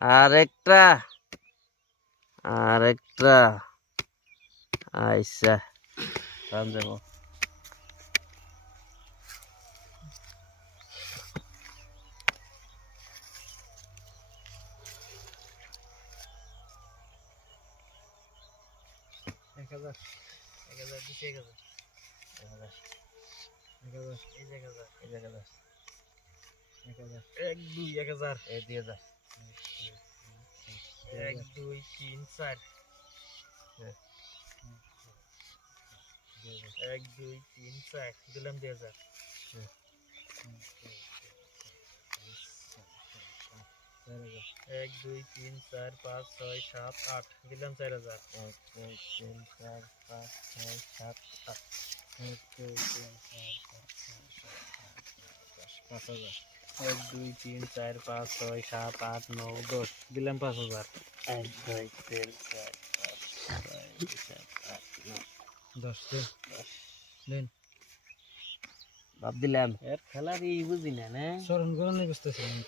আরেকটা আরেকটা আইসা কাম যাব এক দুই 1000 এই 2000 এক দুই তিন চার এক দুই তিন চার দিলাম 2000 এক দুই তিন চার পাঁচ ছয় সাত আট দিলাম 4000 1 2 3 4 5 6 7 8 এক দুই তিন চার পাঁচ ছয় সাত আট নয় 10 দিলাম 5000 1 2 3 4 5 6 7 8 9 10 দিন বাদ দিলাম এর খেলার এই বুঝি না না স্মরণ করে নিয়ে বুঝতেছিলাম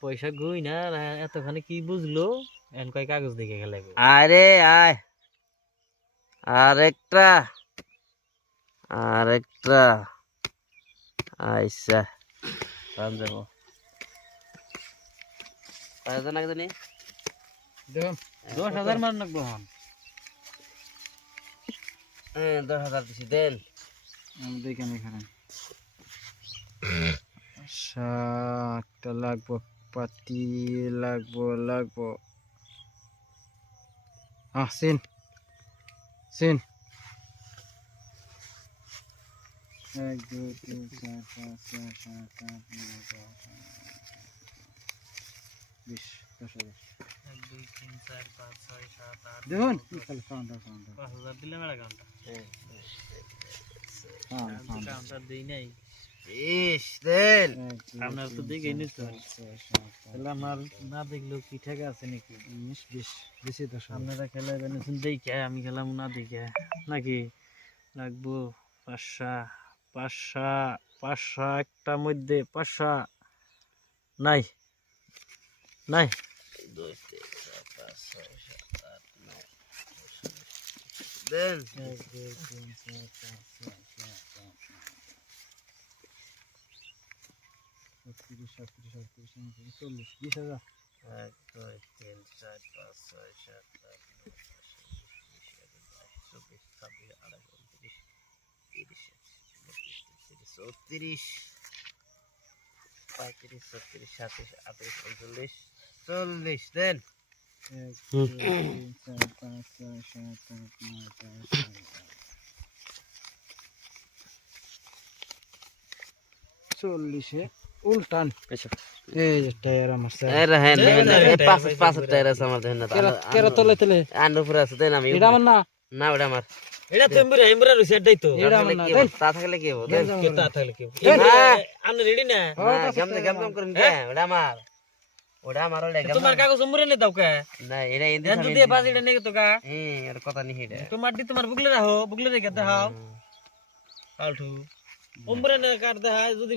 পয়সা গই না এতখানি কি বুঝলো এখন কয় কাগজ দেখে খেলাবে আরে আয় আরেকটা আরেকটা আইসা কাম যাব কয়জন লাগে জানি দেখুন 10,000 মান রাখবো হন 10,000 দিছি দেন আমি দেখেন এখানে আচ্ছা একটা লাগবো পাতি লাগবো সিন সিন 1 2 3 4 5 6 7 8 9 10 10,000 1 2 3 4 5 6 7 8 দেখুন তাহলে কাউন্টার 5000 দিলে মেলা কাউন্টার কাউন্টার দেই নাই দেন আপনার তো দেখেই নিতে তাহলে আমার না দেখলেও কি ঠেকা আছে নাকি 20 বেশি তো আপনারা খেলাবেন দেখে আমি খেলাম না দেখে নাকি লাগবো 500 একটা মধ্যে 500 নাই নাই 2 3 4 5 6 7 8 9 দেন 1 2 3 4 5 6 7 8 9 40 1 2 3 4 5 6 7 8 9 10 11 12 33 34 35 36 37 38 39 40 দেন 1 2 3 4 5 6 7 8 9 10 40 উল্টান এই যে টায়ার আমার পাঁচ টায়ার আছে আমার দেন না কেরা তলে তলে আন্ডার উপরে আছে দেন আমি এটা আমার না না ওটা আমার এটা তো এমরা রইছে এটাই তো এটা আমার না তা থাকলে কি হবে দেন কে তা থাকলে কি আপনি রেডি না গেম করেন কে ওটা আমার ওটা তোমার কাগজ উমরে নে দাও কা না এটা এন্ড দেন তো দিয়ে বাজ এটা নে তো কা এটা কথা নি এটা তোমার বুগলে রাখো বুগলে রেখে দাও আলটু উমরে নে কাট দে যদি